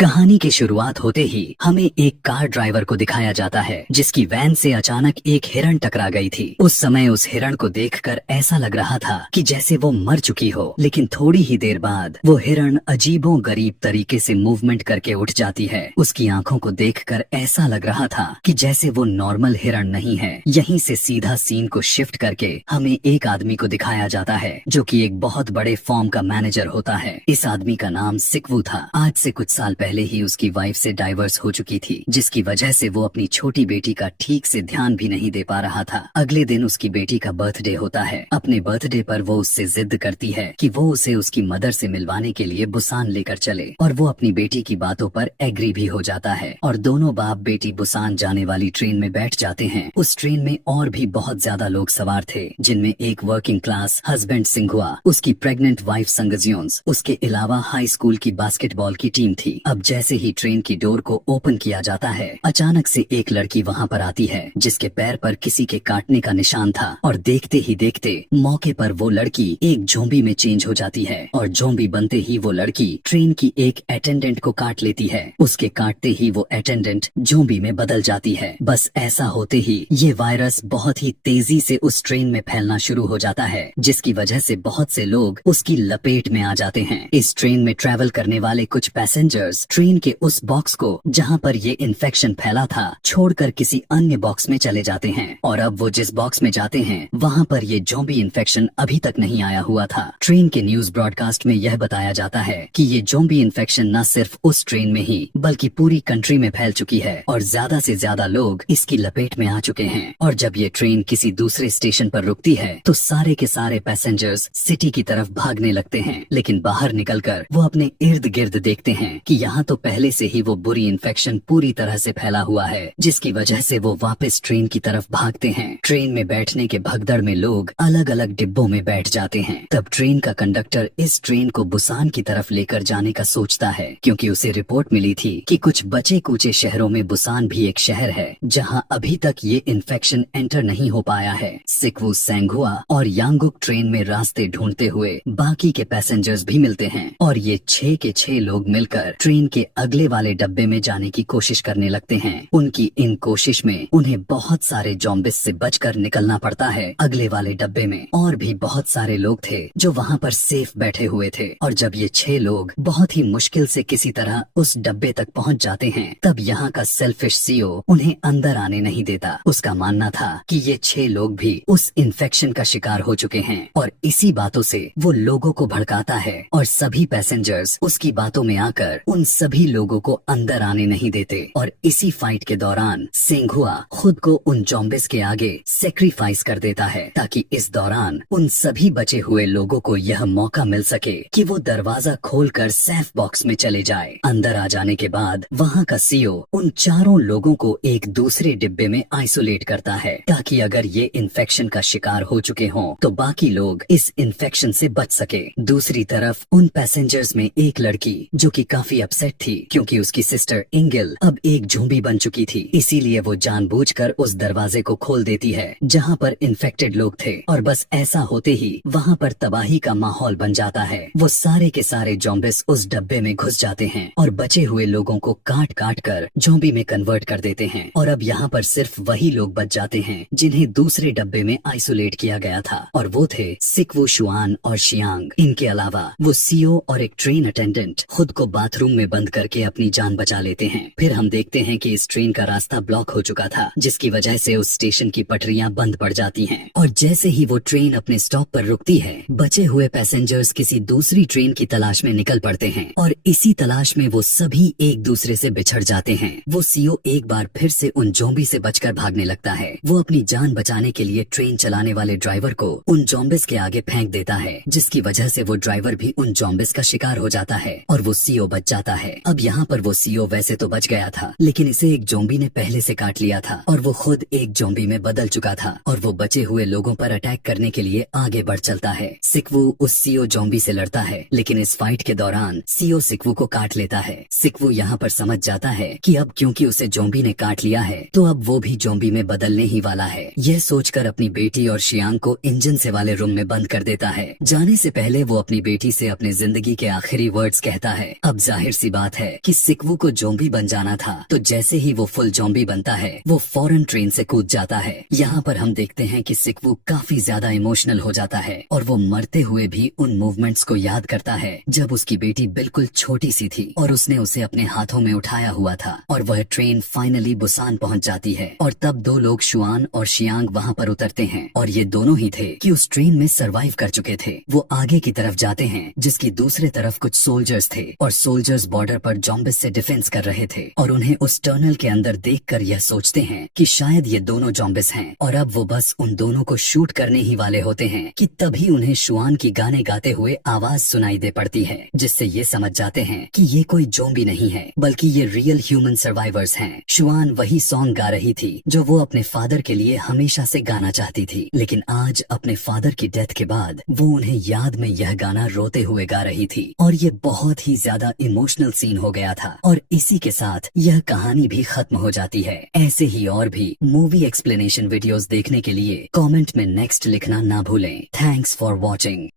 कहानी की शुरुआत होते ही हमें एक कार ड्राइवर को दिखाया जाता है जिसकी वैन से अचानक एक हिरण टकरा गई थी। उस समय उस हिरण को देखकर ऐसा लग रहा था कि जैसे वो मर चुकी हो, लेकिन थोड़ी ही देर बाद वो हिरण अजीबो गरीब तरीके से मूवमेंट करके उठ जाती है। उसकी आंखों को देखकर ऐसा लग रहा था कि जैसे वो नॉर्मल हिरण नहीं है। यहीं से सीधा सीन को शिफ्ट करके हमें एक आदमी को दिखाया जाता है जो कि एक बहुत बड़े फॉर्म का मैनेजर होता है। इस आदमी का नाम सिक्वू था। आज से कुछ साल पहले ही उसकी वाइफ से डाइवर्स हो चुकी थी, जिसकी वजह से वो अपनी छोटी बेटी का ठीक से ध्यान भी नहीं दे पा रहा था। अगले दिन उसकी बेटी का बर्थडे होता है। अपने बर्थडे पर वो उससे जिद करती है कि वो उसे उसकी मदर से मिलवाने के लिए बुसान लेकर चले, और वो अपनी बेटी की बातों पर एग्री भी हो जाता है और दोनों बाप बेटी बुसान जाने वाली ट्रेन में बैठ जाते हैं। उस ट्रेन में और भी बहुत ज्यादा लोग सवार थे, जिनमें एक वर्किंग क्लास हस्बैंड सिंघुआ, उसकी प्रेग्नेंट वाइफ संगजियोन्स, उसके अलावा हाई स्कूल की बास्केटबॉल की टीम थी। अब जैसे ही ट्रेन की डोर को ओपन किया जाता है, अचानक से एक लड़की वहाँ पर आती है जिसके पैर पर किसी के काटने का निशान था, और देखते ही देखते मौके पर वो लड़की एक ज़ॉम्बी में चेंज हो जाती है, और ज़ॉम्बी बनते ही वो लड़की ट्रेन की एक अटेंडेंट को काट लेती है। उसके काटते ही वो अटेंडेंट ज़ॉम्बी में बदल जाती है। बस ऐसा होते ही ये वायरस बहुत ही तेजी से उस ट्रेन में फैलना शुरू हो जाता है, जिसकी वजह से बहुत से लोग उसकी लपेट में आ जाते हैं। इस ट्रेन में ट्रेवल करने वाले कुछ पैसेंजर्स ट्रेन के उस बॉक्स को जहां पर ये इन्फेक्शन फैला था छोड़कर किसी अन्य बॉक्स में चले जाते हैं, और अब वो जिस बॉक्स में जाते हैं वहां पर ये ज़ॉम्बी इन्फेक्शन अभी तक नहीं आया हुआ था। ट्रेन के न्यूज ब्रॉडकास्ट में यह बताया जाता है कि ये ज़ॉम्बी इन्फेक्शन न सिर्फ उस ट्रेन में ही बल्कि पूरी कंट्री में फैल चुकी है, और ज्यादा से ज्यादा लोग इसकी लपेट में आ चुके हैं। और जब ये ट्रेन किसी दूसरे स्टेशन पर रुकती है तो सारे के सारे पैसेंजर्स सिटी की तरफ भागने लगते हैं, लेकिन बाहर निकलकर वो अपने इर्द गिर्द देखते हैं कि यहाँ तो पहले से ही वो बुरी इन्फेक्शन पूरी तरह से फैला हुआ है, जिसकी वजह से वो वापस ट्रेन की तरफ भागते हैं। ट्रेन में बैठने के भगदड़ में लोग अलग अलग डिब्बों में बैठ जाते हैं। तब ट्रेन का कंडक्टर इस ट्रेन को बुसान की तरफ लेकर जाने का सोचता है, क्योंकि उसे रिपोर्ट मिली थी कि कुछ बचे कूचे शहरों में बुसान भी एक शहर है जहाँ अभी तक ये इन्फेक्शन एंटर नहीं हो पाया है। सिक्वू, सेंघुआ और यांगुक ट्रेन में रास्ते ढूंढते हुए बाकी के पैसेंजर्स भी मिलते हैं, और ये 6 के 6 लोग मिलकर ट्रेन के अगले वाले डब्बे में जाने की कोशिश करने लगते हैं। उनकी इन कोशिश में उन्हें बहुत सारे ज़ॉम्बिस से बचकर निकलना पड़ता है। अगले वाले डब्बे में और भी बहुत सारे लोग थे जो वहाँ पर सेफ बैठे हुए थे, और जब ये 6 लोग बहुत ही मुश्किल से किसी तरह उस डब्बे तक पहुँच जाते हैं, तब यहाँ का सेल्फिश सीईओ उन्हें अंदर आने नहीं देता। उसका मानना था कि ये 6 लोग भी उस इन्फेक्शन का शिकार हो चुके हैं, और इसी बातों से वो लोगों को भड़काता है, और सभी पैसेंजर्स उसकी बातों में आकर उन सभी लोगों को अंदर आने नहीं देते। और इसी फाइट के दौरान सिंघुआ खुद को उन ज़ॉम्बिस के आगे सेक्रीफाइस कर देता है, ताकि इस दौरान उन सभी बचे हुए लोगों को यह मौका मिल सके कि वो दरवाजा खोलकर सेफ बॉक्स में चले जाए। अंदर आ जाने के बाद वहाँ का सीईओ उन चारों लोगों को एक दूसरे डिब्बे में आइसोलेट करता है, ताकि अगर ये इन्फेक्शन का शिकार हो चुके हों तो बाकी लोग इस इन्फेक्शन से बच सके। दूसरी तरफ उन पैसेंजर्स में एक लड़की जो कि काफी अपसेट थी, क्योंकि उसकी सिस्टर इंगिल अब एक ज़ॉम्बी बन चुकी थी, इसीलिए वो जानबूझकर उस दरवाजे को खोल देती है जहाँ पर इन्फेक्टेड लोग थे, और बस ऐसा होते ही वहाँ पर तबाही का माहौल बन जाता है। वो सारे के सारे ज़ॉम्बिस उस डब्बे में घुस जाते हैं और बचे हुए लोगों को काट काट कर ज़ॉम्बी में कन्वर्ट कर देते हैं, और अब यहाँ पर सिर्फ वही लोग बच जाते हैं जिन्हें दूसरे डब्बे में आइसोलेट किया गया था, और वो थे सिक्वू, शुआन और शियांग। इनके अलावा वो सीईओ और एक ट्रेन अटेंडेंट खुद को बाथरूम में बंद करके अपनी जान बचा लेते हैं। फिर हम देखते हैं कि इस ट्रेन का रास्ता ब्लॉक हो चुका था, जिसकी वजह से उस स्टेशन की पटरियां बंद पड़ जाती हैं, और जैसे ही वो ट्रेन अपने स्टॉप पर रुकती है, बचे हुए पैसेंजर्स किसी दूसरी ट्रेन की तलाश में निकल पड़ते हैं, और इसी तलाश में वो सभी एक दूसरे से बिछड़ जाते हैं। वो सीईओ एक बार फिर से उन ज़ॉम्बी से बचकर भागने लगता है। वो अपनी जान बचाने के लिए ट्रेन चलाने वाले ड्राइवर को उन ज़ॉम्बिस के आगे फेंक देता है, जिसकी वजह से वो ड्राइवर भी उन ज़ॉम्बिस का शिकार हो जाता है, और वो सीईओ बच जाता है। अब यहाँ पर वो सीओ वैसे तो बच गया था, लेकिन इसे एक ज़ॉम्बी ने पहले से काट लिया था और वो खुद एक ज़ॉम्बी में बदल चुका था और वो बचे हुए लोगों पर अटैक करने के लिए आगे बढ़ चलता है। सिक्वू उस सीओ ज़ॉम्बी से लड़ता है, लेकिन इस फाइट के दौरान सीओ सिक्वू को काट लेता है। सिक्वू यहाँ पर समझ जाता है कि अब क्योंकि उसे ज़ॉम्बी ने काट लिया है तो अब वो भी ज़ॉम्बी में बदलने ही वाला है। यह सोचकर अपनी बेटी और शियांग को इंजन से वाले रूम में बंद कर देता है। जाने से पहले वो अपनी बेटी से अपनी जिंदगी के आखिरी वर्ड्स कहता है। अब जाहिर सी बात है कि सिक्वू को ज़ॉम्बी बन जाना था, तो जैसे ही वो फुल ज़ॉम्बी बनता है वो फौरन ट्रेन से कूद जाता है। यहाँ पर हम देखते हैं कि सिक्वू काफी ज्यादा इमोशनल हो जाता है और वो मरते हुए भी उन मूवमेंट्स को याद करता है जब उसकी बेटी बिल्कुल छोटी सी थी और उसने उसे अपने हाथों में उठाया हुआ था। और वह ट्रेन फाइनली बुसान पहुंच जाती है और तब दो लोग शुआन और शियांग वहां पर उतरते हैं और ये दोनों ही थे कि उस ट्रेन में सरवाइव कर चुके थे। वो आगे की तरफ जाते हैं जिसकी दूसरे तरफ कुछ सोल्जर्स थे और सोल्जर्स बॉर्डर पर ज़ॉम्बिस से डिफेंस कर रहे थे और उन्हें उस टनल के अंदर देखकर यह सोचते हैं कि शायद ये दोनों ज़ॉम्बिस हैं और अब वो बस उन दोनों को शूट करने ही वाले होते हैं कि तभी उन्हें शुआन की गाने गाते हुए आवाज सुनाई दे पड़ती है, जिससे ये समझ जाते हैं कि ये कोई ज़ॉम्बी नहीं है बल्कि ये रियल ह्यूमन सर्वाइवर्स हैं। शुआन वही सॉन्ग गा रही थी जो वो अपने फादर के लिए हमेशा से गाना चाहती थी, लेकिन आज अपने फादर की डेथ के बाद वो उन्हें याद में यह गाना रोते हुए गा रही थी और ये बहुत ही ज्यादा इमोशनल सीन हो गया था। और इसी के साथ यह कहानी भी खत्म हो जाती है। ऐसे ही और भी मूवी एक्सप्लेनेशन वीडियोस देखने के लिए कमेंट में नेक्स्ट लिखना ना भूलें। Thanks for watching.